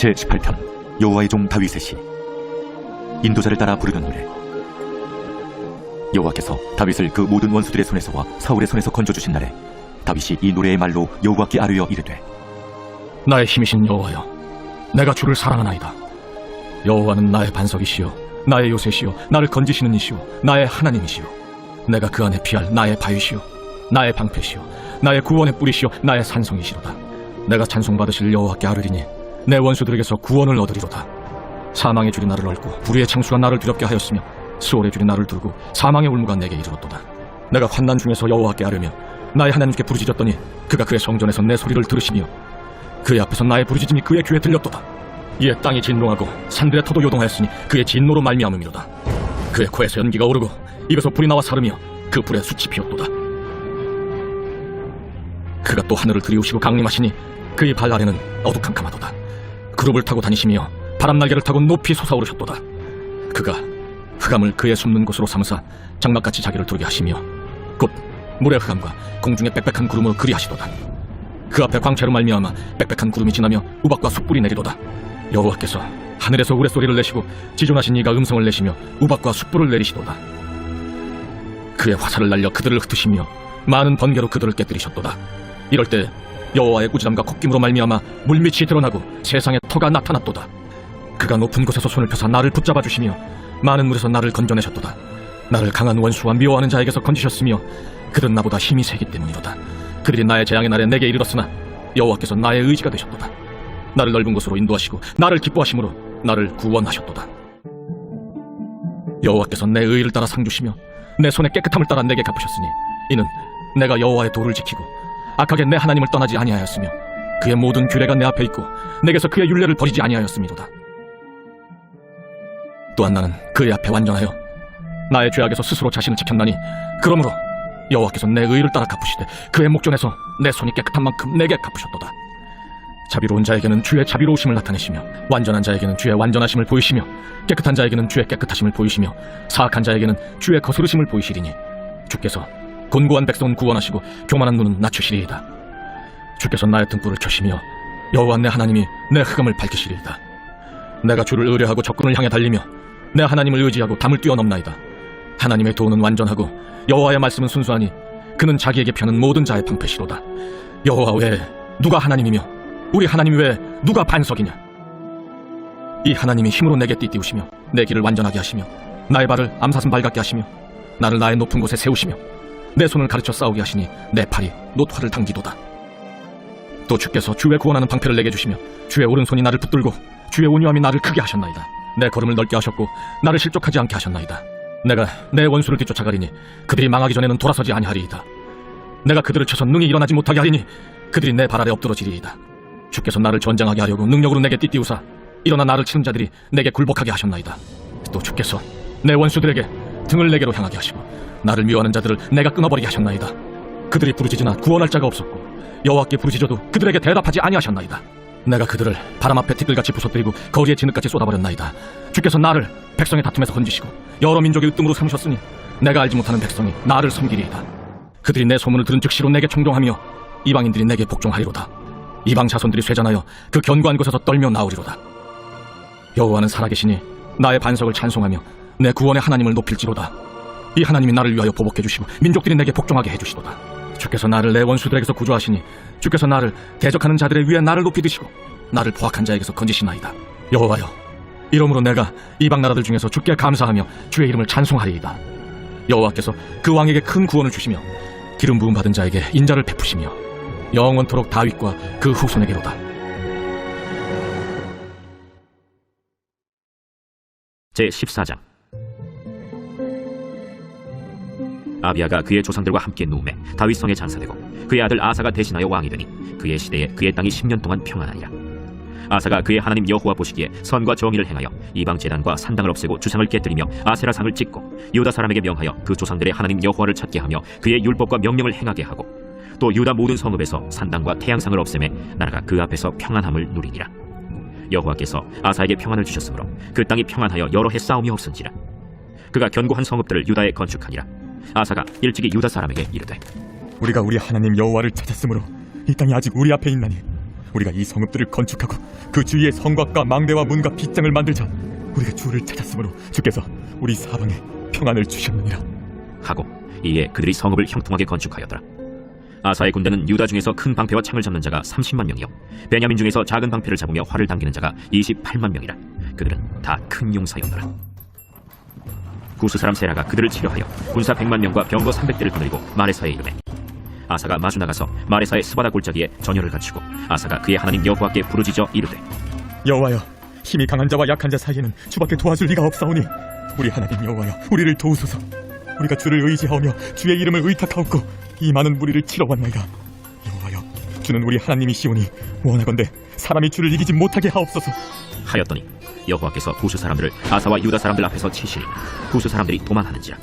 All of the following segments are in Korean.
제18편 여호와의 종 다윗의 시. 인도자를 따라 부르던 노래. 여호와께서 다윗을 그 모든 원수들의 손에서와 사울의 손에서 건져주신 날에 다윗이 이 노래의 말로 여호와께 아뢰어 이르되, 나의 힘이신 여호와여, 내가 주를 사랑하나이다. 여호와는 나의 반석이시요 나의 요새시요 나를 건지시는 이시요 나의 하나님이시요, 내가 그 안에 피할 나의 바위시요 나의 방패시요 나의 구원의 뿌리시요 나의 산성이시로다. 내가 찬송받으실 여호와께 아뢰리니 내 원수들에게서 구원을 얻으리로다. 사망의 줄이 나를 얽고 불의의 창수가 나를 두렵게 하였으며 수월의 줄이 나를 두르고 사망의 울무가 내게 이르렀도다. 내가 환난 중에서 여호와께 아뢰며 나의 하나님께 부르짖었더니 그가 그의 성전에서 내 소리를 들으시며 그의 앞에서 나의 부르짖음이 그의 귀에 들렸도다. 이에 땅이 진동하고 산들의 터도 요동하였으니 그의 진노로 말미암음이로다. 그의 코에서 연기가 오르고 입에서 불이 나와 사르며 그 불에 숯이 피었도다. 그가 또 하늘을 들이우시고 강림하시니 그의 발 아래는 어두캄캄하도다. 그룹을 타고 다니시며 바람날개를 타고 높이 솟아오르셨도다. 그가 흑암을 그의 숨는 곳으로 삼으사 장막같이 자기를 두르게 하시며 곧 물의 흑암과 공중의 빽빽한 구름으로 그리하시도다. 그 앞에 광채로 말미암아 빽빽한 구름이 지나며 우박과 숯불이 내리도다. 여호와께서 하늘에서 우레소리를 내시고 지존하신 이가 음성을 내시며 우박과 숯불을 내리시도다. 그의 화살을 날려 그들을 흩으시며 많은 번개로 그들을 깨뜨리셨도다. 이럴 때 여호와의 꾸지람과 콧김으로 말미암아 물밑이 드러나고 세상에 터가 나타났도다. 그가 높은 곳에서 손을 펴사 나를 붙잡아 주시며 많은 물에서 나를 건져내셨도다. 나를 강한 원수와 미워하는 자에게서 건지셨으며 그들은 나보다 힘이 세기 때문이로다. 그들이 나의 재앙의 날에 내게 이르렀으나 여호와께서 나의 의지가 되셨도다. 나를 넓은 곳으로 인도하시고 나를 기뻐하심으로 나를 구원하셨도다. 여호와께서 내 의를 따라 상 주시며 내 손의 깨끗함을 따라 내게 갚으셨으니 이는 내가 여호와의 도를 지키고 악하게 내 하나님을 떠나지 아니하였으며 그의 모든 규례가 내 앞에 있고 내게서 그의 율례를 버리지 아니하였음이로다. 또한 나는 그의 앞에 완전하여 나의 죄악에서 스스로 자신을 지켰나니 그러므로 여호와께서 내 의를 따라 갚으시되 그의 목전에서 내 손이 깨끗한 만큼 내게 갚으셨도다. 자비로운 자에게는 주의 자비로우심을 나타내시며 완전한 자에게는 주의 완전하심을 보이시며 깨끗한 자에게는 주의 깨끗하심을 보이시며 사악한 자에게는 주의 거스르심을 보이시리니 주께서 곤고한 백성은 구원하시고 교만한 눈은 낮추시리이다. 주께서 나의 등불을 켜시며 여호와 내 하나님이 내 흑암을 밝히시리이다. 내가 주를 의뢰하고 적군을 향해 달리며 내 하나님을 의지하고 담을 뛰어넘나이다. 하나님의 도는 완전하고 여호와의 말씀은 순수하니 그는 자기에게 펴는 모든 자의 방패시로다. 여호와 외에 누가 하나님이며 우리 하나님 외에 누가 반석이냐. 이 하나님이 힘으로 내게 띠띠우시며 내 길을 완전하게 하시며 나의 발을 암사슴 발 같게 하시며 나를 나의 높은 곳에 세우시며 내 손을 가르쳐 싸우게 하시니 내 팔이 놋화를 당기도다. 또 주께서 주의 구원하는 방패를 내게 주시며 주의 오른손이 나를 붙들고 주의 온유함이 나를 크게 하셨나이다. 내 걸음을 넓게 하셨고 나를 실족하지 않게 하셨나이다. 내가 내 원수를 뒤쫓아가리니 그들이 망하기 전에는 돌아서지 아니하리이다. 내가 그들을 쳐서 능히 일어나지 못하게 하리니 그들이 내 발 아래 엎드러지리이다. 주께서 나를 전장하게 하려고 능력으로 내게 띠띠우사 일어나 나를 치는 자들이 내게 굴복하게 하셨나이다. 또 주께서 내 원수들에게 등을 내게로 향하게 하시고 나를 미워하는 자들을 내가 끊어버리게 하셨나이다. 그들이 부르짖으나 구원할 자가 없었고 여호와께 부르짖어도 그들에게 대답하지 아니하셨나이다. 내가 그들을 바람 앞에 티끌같이 부서뜨리고 거리에 진흙같이 쏟아버렸나이다. 주께서 나를 백성의 다툼에서 건지시고 여러 민족의 으뜸으로 삼으셨으니 내가 알지 못하는 백성이 나를 섬기리이다. 그들이 내 소문을 들은 즉시로 내게 청종하며 이방인들이 내게 복종하리로다. 이방 자손들이 쇠잔하여 그 견고한 곳에서 떨며 나오리로다. 여호와는 살아계시니 나의 반석을 찬송하며 내 구원의 하나님을 높일지로다. 이 하나님이 나를 위하여 보복해 주시고 민족들이 내게 복종하게 해주시도다. 주께서 나를 내 원수들에게서 구조하시니 주께서 나를 대적하는 자들의 위에 나를 높이 드시고 나를 포악한 자에게서 건지시나이다. 여호와여, 이러므로 내가 이방 나라들 중에서 주께 감사하며 주의 이름을 찬송하리이다. 여호와께서 그 왕에게 큰 구원을 주시며 기름 부음 받은 자에게 인자를 베푸시며 영원토록 다윗과 그 후손에게로다. 제14장. 아비야가 그의 조상들과 함께 누움에 다윗 성에 장사되고 그의 아들 아사가 대신하여 왕이 되니 그의 시대에 그의 땅이 10년 동안 평안하니라. 아사가 그의 하나님 여호와 보시기에 선과 정의를 행하여 이방 제단과 산당을 없애고 주상을 깨뜨리며 아세라상을 찍고 유다 사람에게 명하여 그 조상들의 하나님 여호와를 찾게 하며 그의 율법과 명령을 행하게 하고 또 유다 모든 성읍에서 산당과 태양상을 없애매 나라가 그 앞에서 평안함을 누리니라. 여호와께서 아사에게 평안을 주셨으므로 그 땅이 평안하여 여러 해 싸움이 없은지라. 그가 견고한 성읍들을 유다에 건축하니라. 아사가 일찍이 유다 사람에게 이르되 우리가 우리 하나님 여호와를 찾았으므로 이 땅이 아직 우리 앞에 있나니 우리가 이 성읍들을 건축하고 그 주위에 성곽과 망대와 문과 빗장을 만들자 우리가 주를 찾았으므로 주께서 우리 사방에 평안을 주셨느니라 하고 이에 그들이 성읍을 형통하게 건축하였더라. 아사의 군대는 유다 중에서 큰 방패와 창을 잡는 자가 30만 명이요 베냐민 중에서 작은 방패를 잡으며 활을 당기는 자가 28만 명이라. 그들은 다 큰 용사였더라. 구스 사람 세라가 그들을 치려하여 군사 100만 명과 병거 300대를 거느리고 마레사에 이르매 아사가 마주 나가서 마레사의 스바다 골짜기에 전열을 갖추고 아사가 그의 하나님 여호와께 부르짖어 이르되 여호와여 힘이 강한 자와 약한 자 사이에는 주밖에 도와줄 리가 없사오니 우리 하나님 여호와여 우리를 도우소서. 우리가 주를 의지하오며 주의 이름을 의탁하옵고 이 많은 무리를 치러 왔나이다. 여호와여 주는 우리 하나님이시오니 원하건대 사람이 주를 이기지 못하게 하옵소서 하였더니 여호와께서 구스 사람들을 아사와 유다 사람들 앞에서 치시니 구스 사람들이 도망하는지라.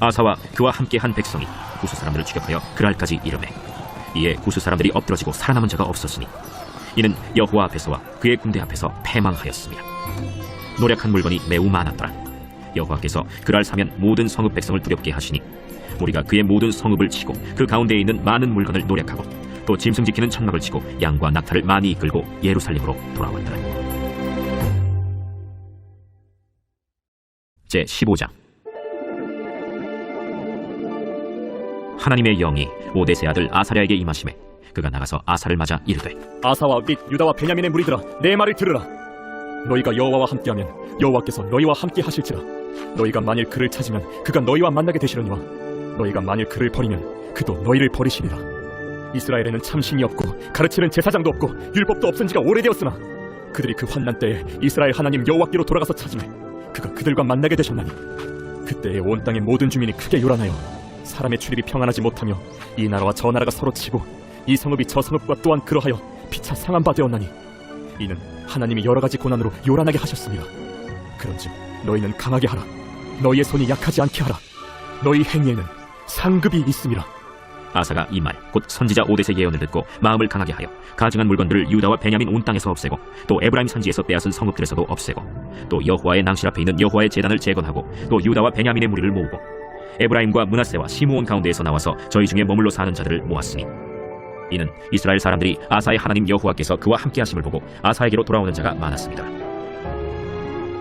아사와 그와 함께한 백성이 구스 사람들을 추격하여 그랄까지 이르매 이에 구스 사람들이 엎드러지고 살아남은 자가 없었으니 이는 여호와 앞에서와 그의 군대 앞에서 패망하였습니다. 노력한 물건이 매우 많았더라. 여호와께서 그랄 사면 모든 성읍 백성을 두렵게 하시니 우리가 그의 모든 성읍을 치고 그 가운데에 있는 많은 물건을 노력하고 또 짐승 지키는 천막을 치고 양과 낙타를 많이 이끌고 예루살렘으로 돌아왔더라. 제 15장. 하나님의 영이 오데스의 아들 아사랴에게 임하시매 그가 나가서 아사를 맞아 이르되 아사와 및 유다와 베냐민의 무리들아, 내 말을 들으라. 너희가 여호와와 함께하면 여호와께서 너희와 함께 하실지라. 너희가 만일 그를 찾으면 그가 너희와 만나게 되시려니와 너희가 만일 그를 버리면 그도 너희를 버리시리라. 이스라엘에는 참신이 없고 가르치는 제사장도 없고 율법도 없은 지가 오래되었으나 그들이 그 환난 때에 이스라엘 하나님 여호와께로 돌아가서 찾으매 그가 그들과 만나게 되셨나니 그때에 온 땅의 모든 주민이 크게 요란하여 사람의 출입이 평안하지 못하며 이 나라와 저 나라가 서로 치고 이 성읍이 저 성읍과 또한 그러하여 피차 상한 바 되었나니 이는 하나님이 여러 가지 고난으로 요란하게 하셨습니다. 그런즉 너희는 강하게 하라. 너희의 손이 약하지 않게 하라. 너희 행위에는 상급이 있음이라. 아사가 이 말 곧 선지자 오데스의 예언을 듣고 마음을 강하게 하여 가증한 물건들을 유다와 베냐민 온 땅에서 없애고 또 에브라임 산지에서 빼앗은 성읍들에서도 없애고 또 여호와의 낭실 앞에 있는 여호와의 제단을 재건하고 또 유다와 베냐민의 무리를 모으고 에브라임과 므낫세와 시므온 가운데에서 나와서 저희 중에 머물러 사는 자들을 모았으니 이는 이스라엘 사람들이 아사의 하나님 여호와께서 그와 함께 하심을 보고 아사에게로 돌아오는 자가 많았습니다.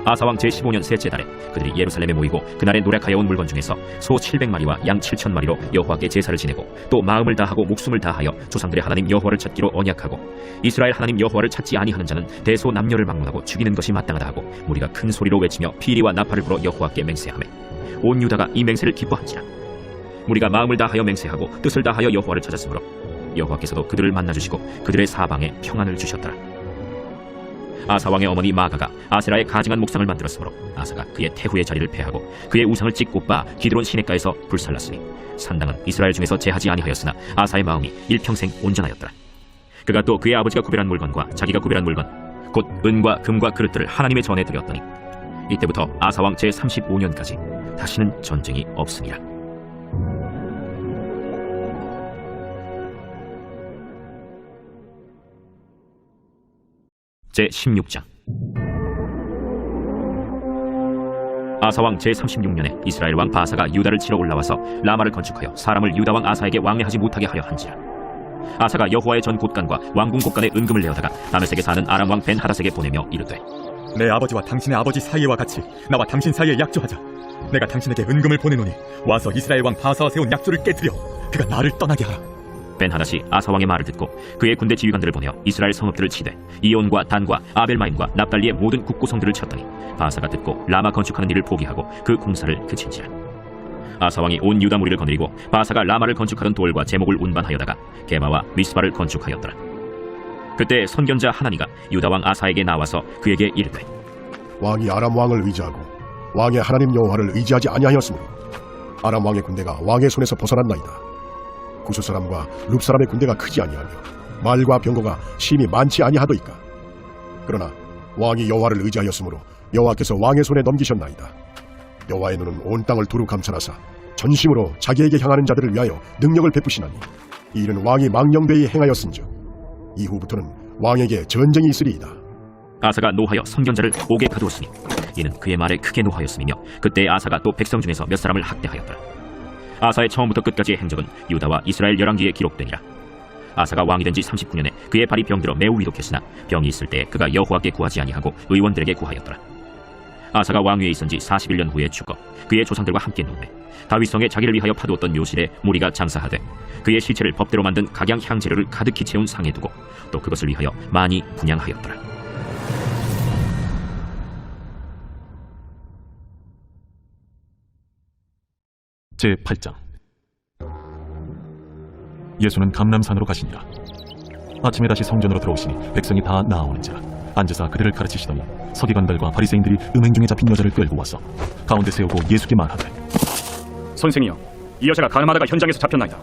아사왕 제15년 셋째 달에 그들이 예루살렘에 모이고 그날에 노력하여 온 물건 중에서 소 700마리와 양 7,000마리로 여호와께 제사를 지내고 또 마음을 다하고 목숨을 다하여 조상들의 하나님 여호와를 찾기로 언약하고 이스라엘 하나님 여호와를 찾지 아니하는 자는 대소 남녀를 막론하고 죽이는 것이 마땅하다 하고 우리가 큰 소리로 외치며 피리와 나팔을 불어 여호와께 맹세하며 온 유다가 이 맹세를 기뻐한지라. 우리가 마음을 다하여 맹세하고 뜻을 다하여 여호와를 찾았으므로 여호와께서도 그들을 만나주시고 그들의 사방에 평안을 주셨더라. 아사왕의 어머니 마가가 아세라의 가증한 목상을 만들었으므로 아사가 그의 태후의 자리를 폐하고 그의 우상을 찍고 빠 기드론 시냇가에서 불살랐으니 산당은 이스라엘 중에서 제하지 아니하였으나 아사의 마음이 일평생 온전하였더라. 그가 또 그의 아버지가 구별한 물건과 자기가 구별한 물건 곧 은과 금과 그릇들을 하나님의 전에 드렸더니 이때부터 아사왕 제35년까지 다시는 전쟁이 없으니라. 제16장. 아사왕 제36년에 이스라엘 왕 바사가 유다를 치러 올라와서 라마를 건축하여 사람을 유다 왕 아사에게 왕래하지 못하게 하려 한지라. 아사가 여호와의 전 곳간과 왕궁 곳간에 은금을 내어다가 다메섹에 사는 아람 왕 벤 하닷에게 보내며 이르되 내 아버지와 당신의 아버지 사이와 같이 나와 당신 사이에 약조하자. 내가 당신에게 은금을 보내노니 와서 이스라엘 왕 바사와 세운 약조를 깨뜨려 그가 나를 떠나게 하라. 벤 하닷이 아사 왕의 말을 듣고 그의 군대 지휘관들을 보내어 이스라엘 성읍들을 치되 이온과 단과 아벨마임과 납달리의 모든 국고성들을 쳤더니 바사가 듣고 라마 건축하는 일을 포기하고 그 공사를 그친지라. 아사 왕이 온 유다 무리를 거느리고 바사가 라마를 건축하던 돌과 제목을 운반하여다가 게바와 미스바를 건축하였더라. 그때 선견자 하나니가 유다 왕 아사에게 나와서 그에게 이르되 왕이 아람 왕을 의지하고 왕의 하나님 여호와를 의지하지 아니하였으므로 아람 왕의 군대가 왕의 손에서 벗어났나이다. 구스 사람과 룹 사람의 군대가 크지 아니하며 말과 병거가 심히 많지 아니하도이까. 그러나 왕이 여호와를 의지하였으므로 여호와께서 왕의 손에 넘기셨나이다. 여호와의 눈은 온 땅을 두루 감찰하사 전심으로 자기에게 향하는 자들을 위하여 능력을 베푸시나니 이 일은 왕이 망령되이 행하였은즉 이후부터는 왕에게 전쟁이 있으리이다. 아사가 노하여 선견자를 옥에 가두었으니 이는 그의 말에 크게 노하였음이며 그때 아사가 또 백성 중에서 몇 사람을 학대하였더라. 아사의 처음부터 끝까지의 행적은 유다와 이스라엘 열왕기에 기록되니라. 아사가 왕이 된 지 39년에 그의 발이 병들어 매우 위독했으나 병이 있을 때 그가 여호와께 구하지 아니하고 의원들에게 구하였더라. 아사가 왕위에 있은 지 41년 후에 죽어 그의 조상들과 함께 누우매 다윗성에 자기를 위하여 파두었던 묘실에 무리가 장사하되 그의 시체를 법대로 만든 각양 향재료를 가득히 채운 상에 두고 또 그것을 위하여 많이 분향하였더라. 제8장. 예수는 감람산으로 가시니라. 아침에 다시 성전으로 들어오시니 백성이 다 나아오는지라 앉으사 그들을 가르치시더니 서기관들과 바리새인들이 음행 중에 잡힌 여자를 끌고 와서 가운데 세우고 예수께 말하되, 선생이여, 이 여자가 가늠하다가 현장에서 잡혔나이다.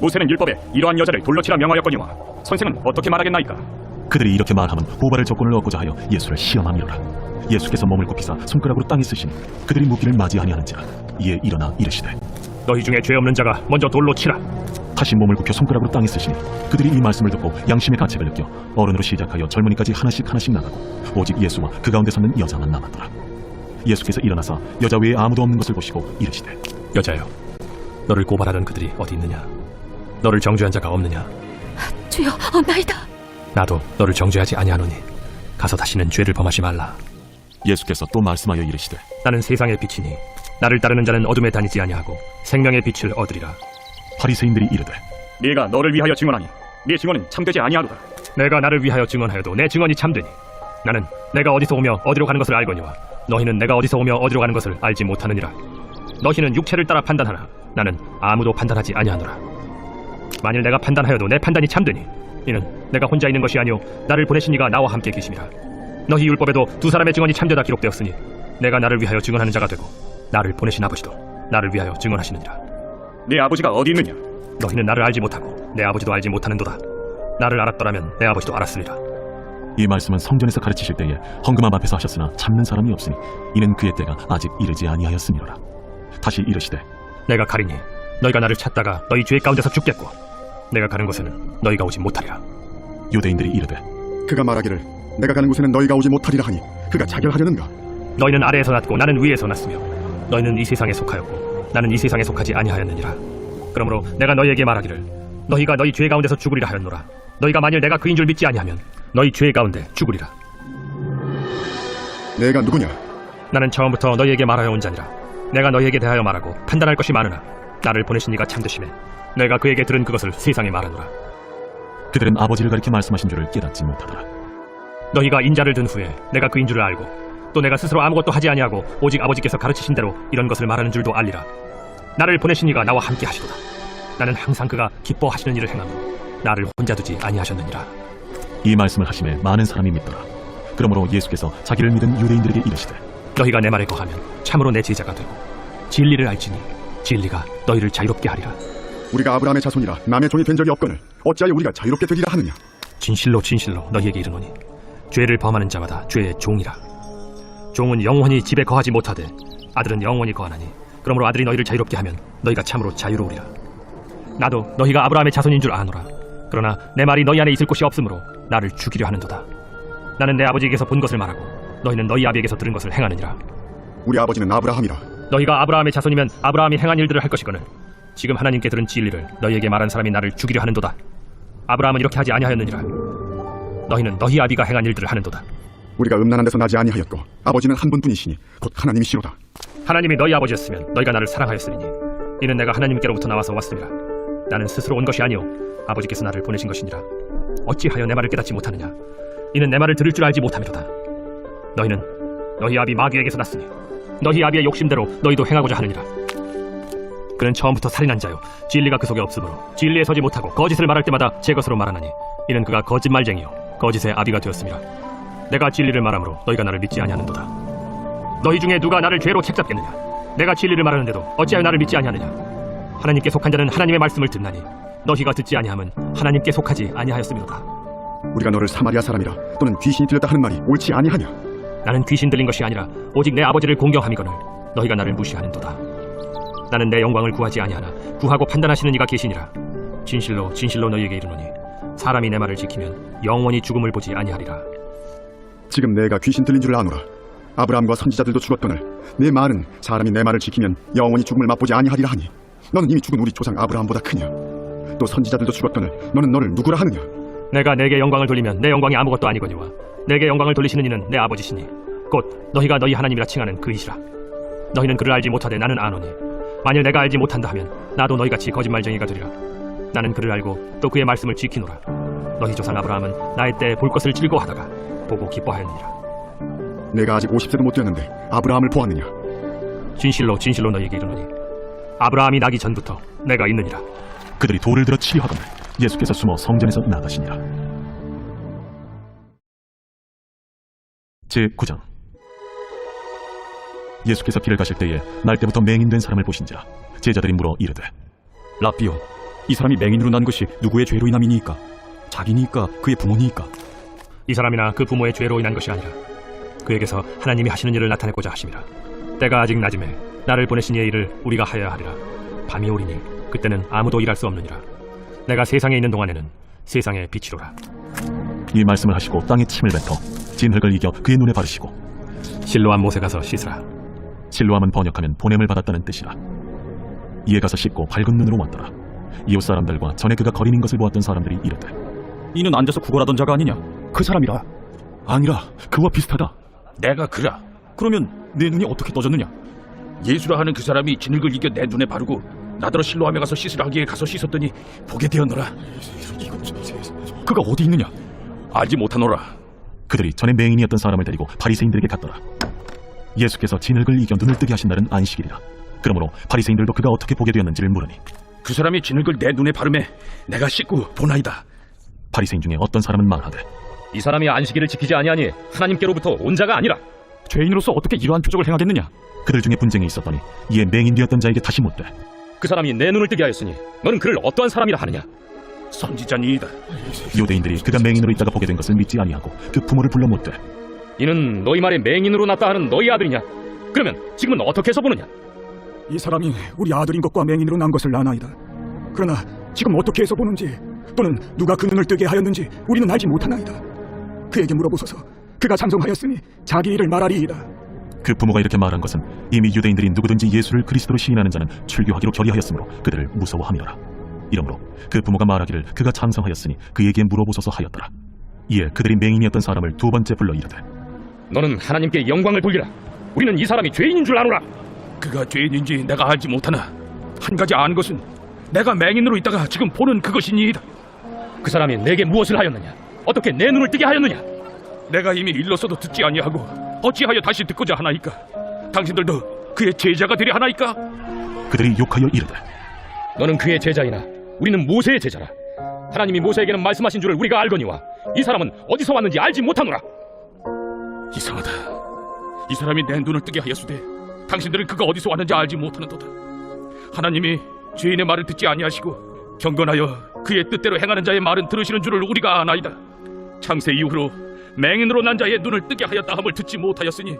모세는 율법에 이러한 여자를 돌로 치라 명하였거니와 선생은 어떻게 말하겠나이까? 그들이 이렇게 말하면 고발의 조건을 얻고자 하여 예수를 시험함이로라. 예수께서 몸을 굽히사 손가락으로 땅에 쓰시니 그들이 묻기를 맞이 아니하는지라. 이에 일어나 이르시되, 너희 중에 죄 없는 자가 먼저 돌로 치라. 다시 몸을 굽혀 손가락으로 땅에 쓰시니 그들이 이 말씀을 듣고 양심의 가책을 느껴 어른으로 시작하여 젊은이까지 하나씩 나가고 오직 예수와 그 가운데 서는 여자만 남았더라. 예수께서 일어나사 여자 외에 아무도 없는 것을 보시고 이르시되, 여자여, 너를 고발하던 그들이 어디 있느냐? 너를 정죄한 자가 없느냐? 주여, 없나이다. 나도 너를 정죄하지 아니하노니 가서 다시는 죄를 범하지 말라. 예수께서 또 말씀하여 이르시되, 나는 세상의 빛이니 나를 따르는 자는 어둠에 다니지 아니하고 생명의 빛을 얻으리라. 바리새인들이 이르되, 네가 너를 위하여 증언하니 네 증언은 참되지 아니하도다. 내가 나를 위하여 증언하여도 내 증언이 참되니 나는 내가 어디서 오며 어디로 가는 것을 알거니와 너희는 내가 어디서 오며 어디로 가는 것을 알지 못하느니라. 너희는 육체를 따라 판단하나 나는 아무도 판단하지 아니하노라. 만일 내가 판단하여도 내 판단이 참되니 이는 내가 혼자 있는 것이 아니오 나를 보내신 이가 나와 함께 계심이라. 너희 율법에도 두 사람의 증언이 참되다 기록되었으니 내가 나를 위하여 증언하는 자가 되고 나를 보내신 아버지도 나를 위하여 증언하시느니라. 네 아버지가 어디 있느냐? 너희는 나를 알지 못하고 내 아버지도 알지 못하는도다. 나를 알았더라면 내 아버지도 알았으리라. 이 말씀은 성전에서 가르치실 때에 헌금함 앞에서 하셨으나 참는 사람이 없으니 이는 그의 때가 아직 이르지 아니하였음이로라. 다시 이르시되, 내가 가리니 너희가 나를 찾다가 너희 죄 가운데서 죽겠고 내가 가는 곳에는 너희가 오지 못하리라. 유대인들이 이르되, 그가 말하기를 내가 가는 곳에는 너희가 오지 못하리라 하니 그가 자결하려는가? 너희는 아래에서 났고 나는 위에서 났으며 너희는 이 세상에 속하였고 나는 이 세상에 속하지 아니하였느니라. 그러므로 내가 너희에게 말하기를 너희가 너희 죄 가운데서 죽으리라 하였노라. 너희가 만일 내가 그인 줄 믿지 아니하면 너희 죄 가운데 죽으리라. 내가 누구냐? 나는 처음부터 너희에게 말하여 온 자니라. 내가 너희에게 대하여 말하고 판단할 것이 많으나 나를 보내신 이가 참되심에 내가 그에게 들은 그것을 세상에 말하노라. 그들은 아버지를 가리켜 말씀하신 줄을 깨닫지 못하더라. 너희가 인자를 든 후에 내가 그인 줄을 알고 또 내가 스스로 아무것도 하지 아니하고 오직 아버지께서 가르치신 대로 이런 것을 말하는 줄도 알리라. 나를 보내신 이가 나와 함께 하시도다. 나는 항상 그가 기뻐하시는 일을 행하므로 나를 혼자 두지 아니하셨느니라. 이 말씀을 하심에 많은 사람이 믿더라. 그러므로 예수께서 자기를 믿은 유대인들에게 이르시되, 너희가 내 말에 거하면 참으로 내 제자가 되고 진리를 알지니 진리가 너희를 자유롭게 하리라. 우리가 아브라함의 자손이라 남의 종이 된 적이 없거늘 어찌하여 우리가 자유롭게 되리라 하느냐? 진실로 진실로 너희에게 이르노니 죄를 범하는 자마다 죄의 종이라. 종은 영원히 집에 거하지 못하되 아들은 영원히 거하나니 그러므로 아들이 너희를 자유롭게 하면 너희가 참으로 자유로우리라. 나도 너희가 아브라함의 자손인 줄 아노라. 그러나 내 말이 너희 안에 있을 곳이 없으므로 나를 죽이려 하는도다. 나는 내 아버지에게서 본 것을 말하고 너희는 너희 아비에게서 들은 것을 행하느니라. 우리 아버지는 아브라함이라. 너희가 아브라함의 자손이면 아브라함이 행한 일들을 할 것이거늘 지금 하나님께 들은 진리를 너희에게 말한 사람이 나를 죽이려 하는도다. 아브라함은 이렇게 하지 아니하였느니라. 너희는 너희 아비가 행한 일들을 하는도다. 우리가 음란한 데서 나지 아니하였고 아버지는 한 분뿐이시니 곧 하나님이시로다. 하나님이 너희 아버지였으면 너희가 나를 사랑하였으리니 이는 내가 하나님께로부터 나와서 왔습니다. 나는 스스로 온 것이 아니오 아버지께서 나를 보내신 것이니라. 어찌하여 내 말을 깨닫지 못하느냐? 이는 내 말을 들을 줄 알지 못함이로다. 너희는 너희 아비 마귀에게서 났으니 너희 아비의 욕심대로 너희도 행하고자 하느니라. 그는 처음부터 살인한 자요 진리가 그 속에 없으므로 진리에 서지 못하고 거짓을 말할 때마다 제 것으로 말하나니 이는 그가 거짓말쟁이요 거짓의 아비가 되었습니다. 내가 진리를 말하므로 너희가 나를 믿지 아니하는도다. 너희 중에 누가 나를 죄로 책잡겠느냐? 내가 진리를 말하는데도 어찌하여 나를 믿지 아니하느냐? 하나님께 속한 자는 하나님의 말씀을 듣나니 너희가 듣지 아니함은 하나님께 속하지 아니하였음이로다. 우리가 너를 사마리아 사람이라 또는 귀신이 들렸다 하는 말이 옳지 아니하냐? 나는 귀신 들린 것이 아니라 오직 내 아버지를 공경함이거늘 너희가 나를 무시하는도다. 나는 내 영광을 구하지 아니하나 구하고 판단하시는 이가 계시니라. 진실로 진실로 너희에게 이르노니 사람이 내 말을 지키면 영원히 죽음을 보지 아니하리라. 지금 내가 귀신 들린 줄 아노라. 아브라함과 선지자들도 죽었거늘 내 말은 사람이 내 말을 지키면 영원히 죽음을 맛보지 아니하리라 하니 너는 이미 죽은 우리 조상 아브라함보다 크냐? 또 선지자들도 죽었거늘 너는 너를 누구라 하느냐? 내가 내게 영광을 돌리면 내 영광이 아무것도 아니거니와 내게 영광을 돌리시는 이는 내 아버지시니 곧 너희가 너희 하나님이라 칭하는 그이시라. 너희는 그를 알지 못하되 나는 아노니 만일 내가 알지 못한다 하면 나도 너희같이 거짓말쟁이가 되리라. 나는 그를 알고 또 그의 말씀을 지키노라. 너희 조상 아브라함은 나의 때에 볼 것을 즐거워하다가 보고 기뻐하였느니라. 내가 아직 50세도 못 되었는데 아브라함을 보았느냐? 진실로 진실로 너희에게 이르노니 아브라함이 나기 전부터 내가 있느니라. 그들이 돌을 들어 치려 하거늘 예수께서 숨어 성전에서 나가시니라. 제9장. 예수께서 길을 가실 때에 날 때부터 맹인된 사람을 보신지라. 제자들이 물어 이르되 라삐요, 이 사람이 맹인으로 난 것이 누구의 죄로 인함이니이까? 자기니이까 그의 부모니이까? 이 사람이나 그 부모의 죄로 인한 것이 아니라 그에게서 하나님이 하시는 일을 나타내고자 하심이라. 때가 아직 낮음에 나를 보내신 이의 일을 우리가 하여야 하리라. 밤이 오리니 그때는 아무도 일할 수 없느니라. 내가 세상에 있는 동안에는 세상의 빛이로라. 이 말씀을 하시고 땅에 침을 뱉어 진흙을 이겨 그의 눈에 바르시고 실로암 못에 가서 씻으라. 실로함은 번역하면 보냄을 받았다는 뜻이라. 이에 가서 씻고 밝은 눈으로 왔더라. 이웃 사람들과 전에 그가 거린인 것을 보았던 사람들이 이르되 이는 앉아서 구걸하던 자가 아니냐? 그 사람이라. 아니라 그와 비슷하다. 내가 그라. 그러면 내 눈이 어떻게 떠졌느냐? 예수라 하는 그 사람이 진흙을 이겨 내 눈에 바르고 나더러 실로암에 가서 씻으라 하기에 가서 씻었더니 보게 되었노라. 그가 어디 있느냐? 알지 못하노라. 그들이 전에 맹인이었던 사람을 데리고 바리새인들에게 갔더라. 예수께서 진흙을 이겨 눈을 뜨게 하신 날은 안식일이라. 그러므로 바리새인들도 그가 어떻게 보게 되었는지를 물으니 그 사람이 진흙을 내 눈에 바르매 내가 씻고 보나이다. 바리새인 중에 어떤 사람은 말하되 이 사람이 안식일을 지키지 아니하니 하나님께로부터 온 자가 아니라. 죄인으로서 어떻게 이러한 표적을 행하겠느냐? 그들 중에 분쟁이 있었더니 이에 맹인 되었던 자에게 다시 묻되 그 사람이 내 눈을 뜨게 하였으니 너는 그를 어떠한 사람이라 하느냐? 선지자니이다. 유대인들이 그가 맹인으로 있다가 보게 된 것을 믿지 아니하고 그 부모를 불러 묻되 이는 너희 말에 맹인으로 났다 하는 너희 아들이냐? 그러면 지금은 어떻게 해서 보느냐? 이 사람이 우리 아들인 것과 맹인으로 난 것을 아나이다. 그러나 지금 어떻게 해서 보는지 또는 누가 그 눈을 뜨게 하였는지 우리는 알지 못하나이다. 그에게 물어보소서. 그가 찬송하였으니 자기 일을 말하리이다. 그 부모가 이렇게 말한 것은 이미 유대인들이 누구든지 예수를 그리스도로 시인하는 자는 출교하기로 결의하였으므로 그들을 무서워함이라. 이러므로 그 부모가 말하기를 그가 찬송하였으니 그에게 물어보소서 하였더라. 이에 그들이 맹인이었던 사람을 두 번째 불러 이르되 너는 하나님께 영광을 돌리라. 우리는 이 사람이 죄인인 줄 아노라. 그가 죄인인지 내가 알지 못하나 한 가지 아는 것은 내가 맹인으로 있다가 지금 보는 그것이니이다. 그 사람이 내게 무엇을 하였느냐? 어떻게 내 눈을 뜨게 하였느냐? 내가 이미 일렀어도 듣지 아니하고 어찌하여 다시 듣고자 하나이까? 당신들도 그의 제자가 되려 하나이까? 그들이 욕하여 이르되 너는 그의 제자이나 우리는 모세의 제자라. 하나님이 모세에게는 말씀하신 줄을 우리가 알거니와 이 사람은 어디서 왔는지 알지 못하노라. 이상하다. 이 사람이 내 눈을 뜨게 하였으되 당신들은 그가 어디서 왔는지 알지 못하는도다. 하나님이 죄인의 말을 듣지 아니하시고 경건하여 그의 뜻대로 행하는 자의 말은 들으시는 줄을 우리가 아나이다. 창세 이후로 맹인으로 난 자의 눈을 뜨게 하였다 함을 듣지 못하였으니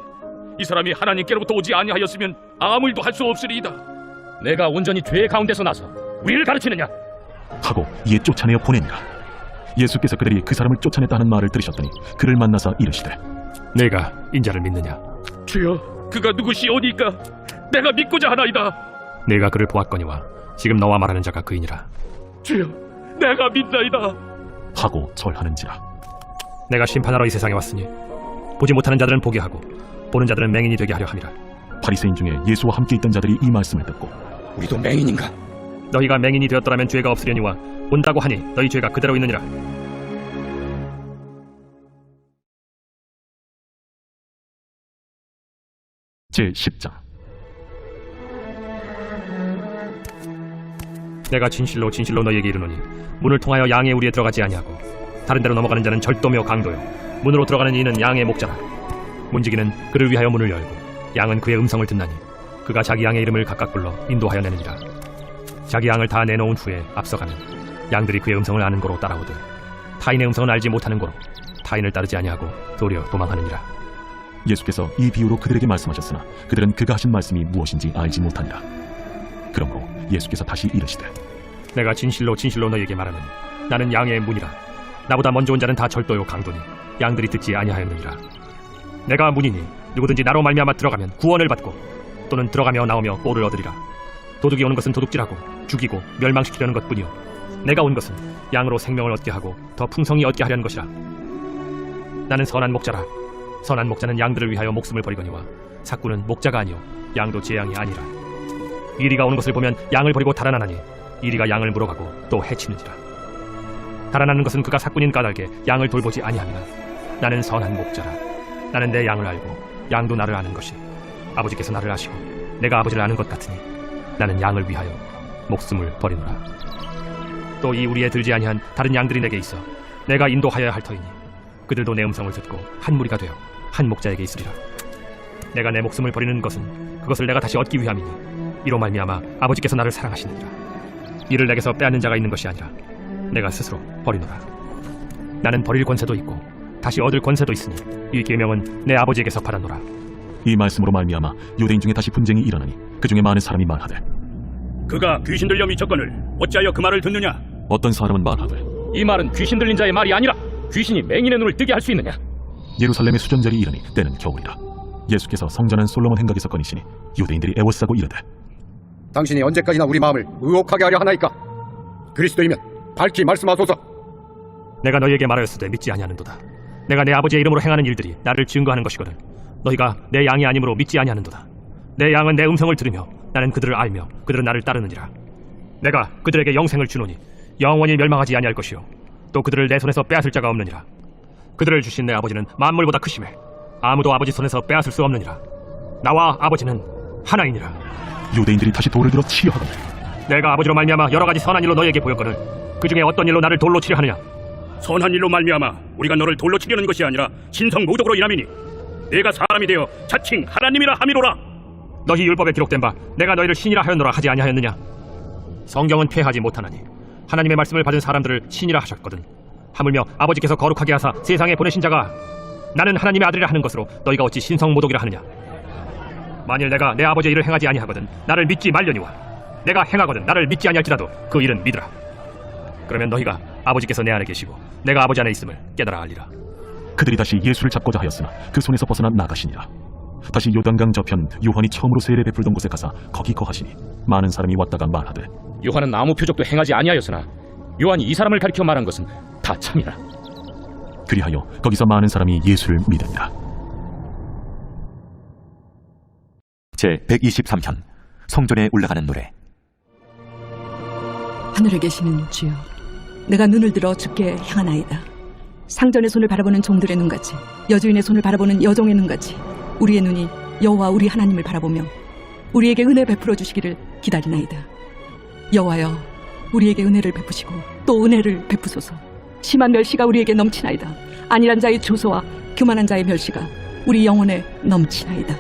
이 사람이 하나님께로부터 오지 아니하였으면 아무 일도 할 수 없으리이다. 내가 온전히 죄 가운데서 나서 우리를 가르치느냐? 하고 이에 쫓아내어 보내니라. 예수께서 그들이 그 사람을 쫓아냈다 하는 말을 들으셨더니 그를 만나서 이르시되 내가 인자를 믿느냐? 주여, 그가 누구시오니까 내가 믿고자 하나이다. 내가 그를 보았거니와 지금 너와 말하는 자가 그이니라. 주여, 내가 믿나이다. 하고 절하는지라. 내가 심판하러 이 세상에 왔으니 보지 못하는 자들은 보게 하고 보는 자들은 맹인이 되게 하려 함이라. 바리새인 중에 예수와 함께 있던 자들이 이 말씀을 듣고 우리도 맹인인가? 너희가 맹인이 되었더라면 죄가 없으려니와 온다고 하니 너희 죄가 그대로 있느니라. 제10장. 내가 진실로 진실로 너희에게 이르노니 문을 통하여 양의 우리에 들어가지 아니하고 다른 데로 넘어가는 자는 절도며 강도요 문으로 들어가는 이는 양의 목자라. 문지기는 그를 위하여 문을 열고 양은 그의 음성을 듣나니 그가 자기 양의 이름을 각각 불러 인도하여 내느니라. 자기 양을 다 내놓은 후에 앞서가면 양들이 그의 음성을 아는 고로 따라오되 타인의 음성은 알지 못하는 고로 타인을 따르지 아니하고 도리어 도망하느니라. 예수께서 이 비유로 그들에게 말씀하셨으나 그들은 그가 하신 말씀이 무엇인지 알지 못하니라. 그러므로 예수께서 다시 이르시되 내가 진실로 진실로 너희에게 말하노니 나는 양의 문이라. 나보다 먼저 온 자는 다 절도요 강도니 양들이 듣지 아니하였느니라. 내가 문이니 누구든지 나로 말미암아 들어가면 구원을 받고 또는 들어가며 나오며 꼴을 얻으리라. 도둑이 오는 것은 도둑질하고 죽이고 멸망시키려는 것뿐이요 내가 온 것은 양으로 생명을 얻게 하고 더 풍성히 얻게 하려는 것이라. 나는 선한 목자라. 선한 목자는 양들을 위하여 목숨을 버리거니와 삭구는 목자가 아니요 양도 제 양이 아니라. 이리가 오는 것을 보면 양을 버리고 달아나나니 이리가 양을 물어가고 또 해치느니라. 달아나는 것은 그가 삭군인 까닭에 양을 돌보지 아니함이나 나는 선한 목자라. 나는 내 양을 알고 양도 나를 아는 것이 아버지께서 나를 아시고 내가 아버지를 아는 것 같으니 나는 양을 위하여 목숨을 버리노라. 또 이 우리에 들지 아니한 다른 양들이 내게 있어 내가 인도하여야 할 터이니 그들도 내 음성을 듣고 한 무리가 되어 한 목자에게 있으리라. 내가 내 목숨을 버리는 것은 그것을 내가 다시 얻기 위함이니 이로 말미암아 아버지께서 나를 사랑하시느니라. 이를 내게서 빼앗는 자가 있는 것이 아니라 내가 스스로 버리노라. 나는 버릴 권세도 있고 다시 얻을 권세도 있으니 이 계명은 내 아버지에게서 받았노라. 이 말씀으로 말미암아 유대인 중에 다시 분쟁이 일어나니 그 중에 많은 사람이 말하되 그가 귀신 들려 미쳤거늘 어찌하여 그 말을 듣느냐? 어떤 사람은 말하되 이 말은 귀신 들린 자의 말이 아니라 귀신이 맹인의 눈을 뜨게 할 수 있느냐? 예루살렘의 수전절이 이르니 때는 겨울이라. 예수께서 성전한 솔로몬 행각에서 거니시니 유대인들이 애워싸고 이르되 당신이 언제까지나 우리 마음을 의혹하게 하려 하나이까? 그리스도이면 밝히 말씀하소서. 내가 너희에게 말하였으되 믿지 아니하는도다. 내가 내 아버지의 이름으로 행하는 일들이 나를 증거하는 것이거든 너희가 내 양이 아니므로 믿지 아니하는도다. 내 양은 내 음성을 들으며 나는 그들을 알며 그들은 나를 따르느니라. 내가 그들에게 영생을 주노니 영원히 멸망하지 아니할 것이요 또 그들을 내 손에서 빼앗을 자가 없느니라. 그들을 주신 내 아버지는 만물보다 크심에 아무도 아버지 손에서 빼앗을 수 없느니라. 나와 아버지는 하나이니라. 유대인들이 다시 돌을 들어 치려 하거늘 내가 아버지로 말미암아 여러 가지 선한 일로 너희에게 보였거늘 그 중에 어떤 일로 나를 돌로 치려 하느냐? 선한 일로 말미암아 우리가 너를 돌로 치려는 것이 아니라 신성모독으로 인함이니 내가 사람이 되어 자칭 하나님이라 함이로라. 너희 율법에 기록된 바 내가 너희를 신이라 하였노라 하지 아니하였느냐? 성경은 폐하지 못하나니 하나님의 말씀을 받은 사람들을 신이라 하셨거든. 하물며 아버지께서 거룩하게 하사 세상에 보내신 자가 나는 하나님의 아들이라 하는 것으로 너희가 어찌 신성모독이라 하느냐? 만일 내가 내 아버지의 일을 행하지 아니하거든 나를 믿지 말려니와 내가 행하거든 나를 믿지 아니할지라도 그 일은 믿으라. 그러면 너희가 아버지께서 내 안에 계시고 내가 아버지 안에 있음을 깨달아 알리라. 그들이 다시 예수를 잡고자 하였으나 그 손에서 벗어나 나가시니라. 다시 요단강 저편 요한이 처음으로 세례 베풀던 곳에 가서 거기 거하시니 많은 사람이 왔다가 말하되 요한은 아무 표적도 행하지 아니하였으나 요한이 이 사람을 가리켜 말한 것은 다 참이라. 그리하여 거기서 많은 사람이 예수를 믿으니라. 제 123편 성전에 올라가는 노래. 하늘에 계시는 주여, 내가 눈을 들어 주께 향하나이다. 상전의 손을 바라보는 종들의 눈같이, 여주인의 손을 바라보는 여종의 눈같이 우리의 눈이 여호와 우리 하나님을 바라보며 우리에게 은혜 베풀어 주시기를 기다리나이다. 여호와여, 우리에게 은혜를 베푸시고 또 은혜를 베푸소서. 심한 멸시가 우리에게 넘치나이다. 안일한 자의 조소와 교만한 자의 멸시가 우리 영혼에 넘치나이다.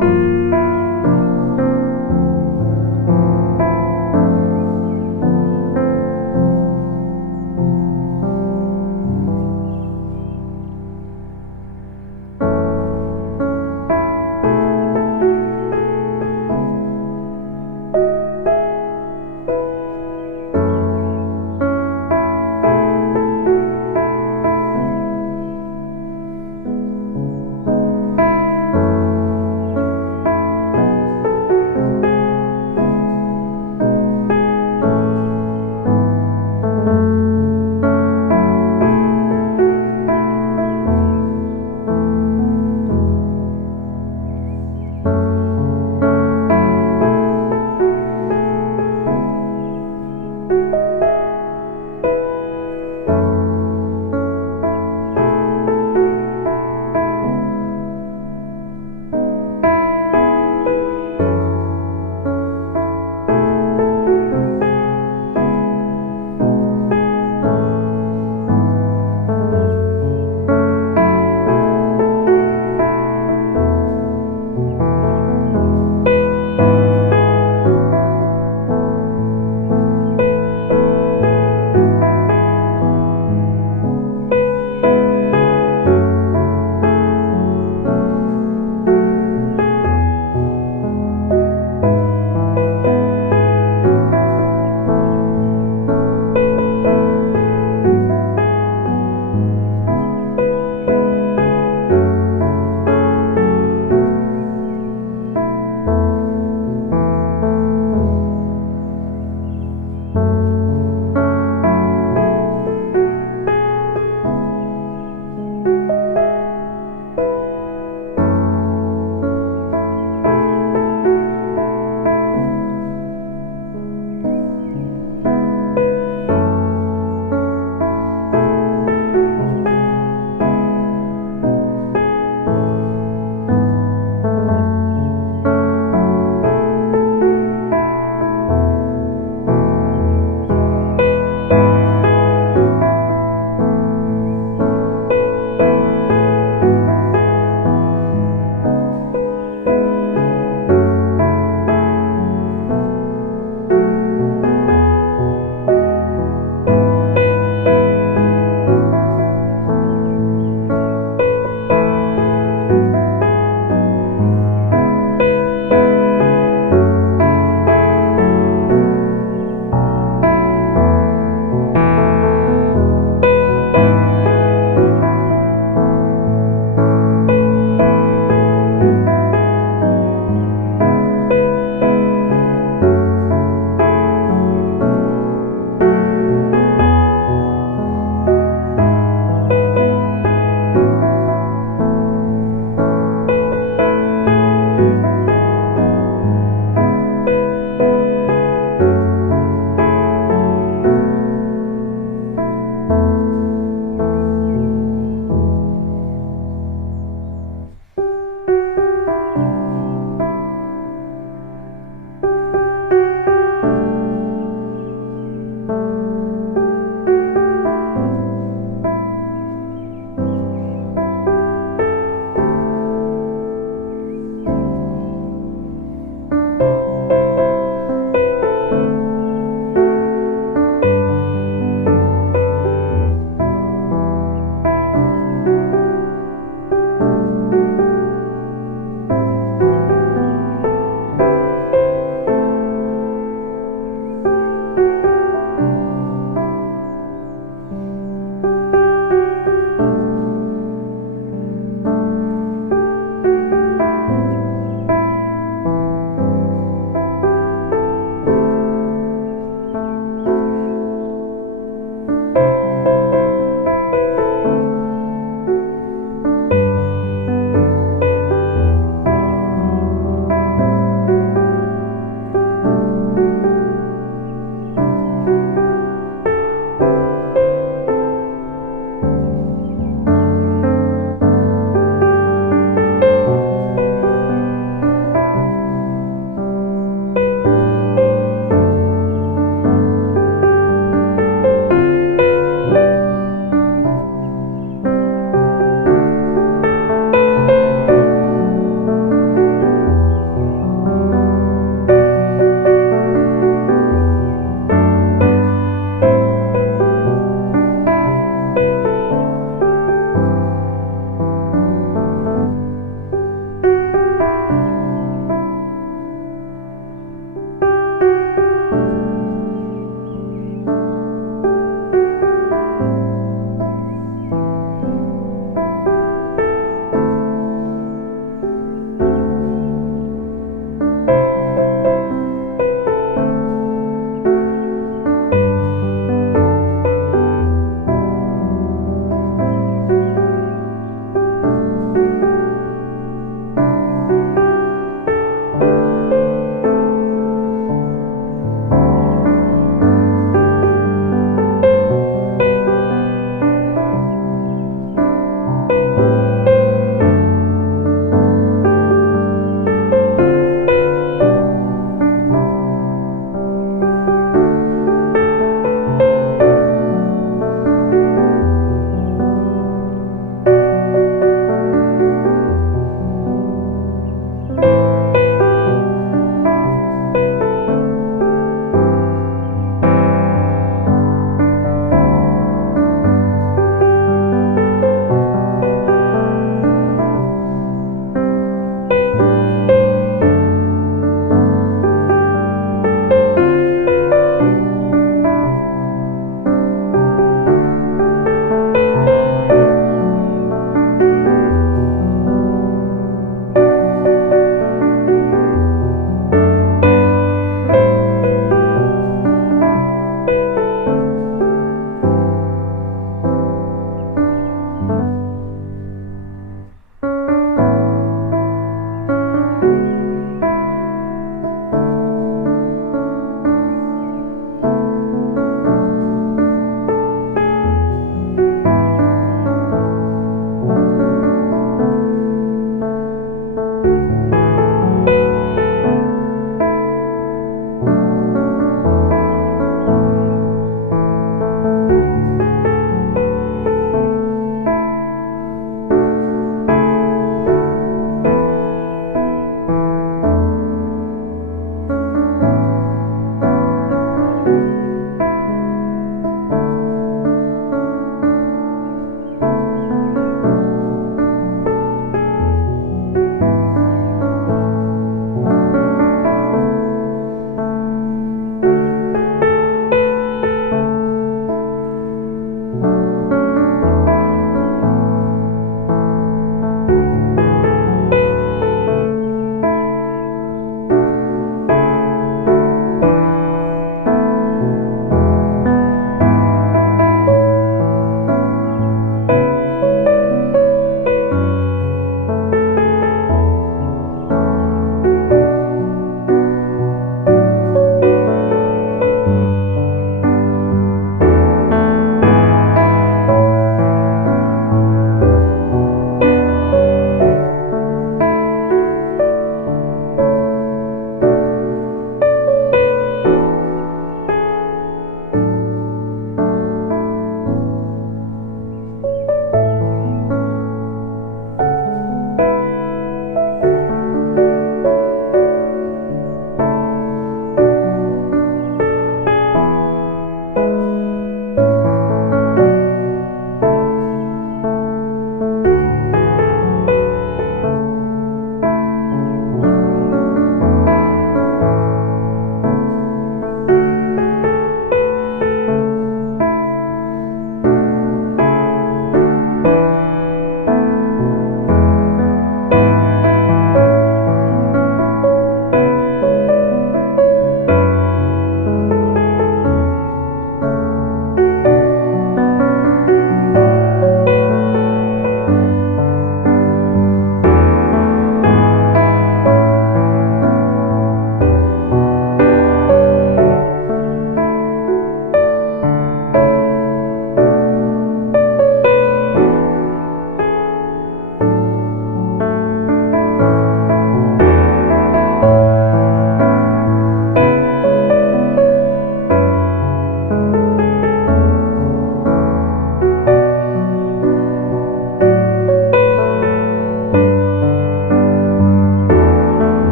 하였느니라.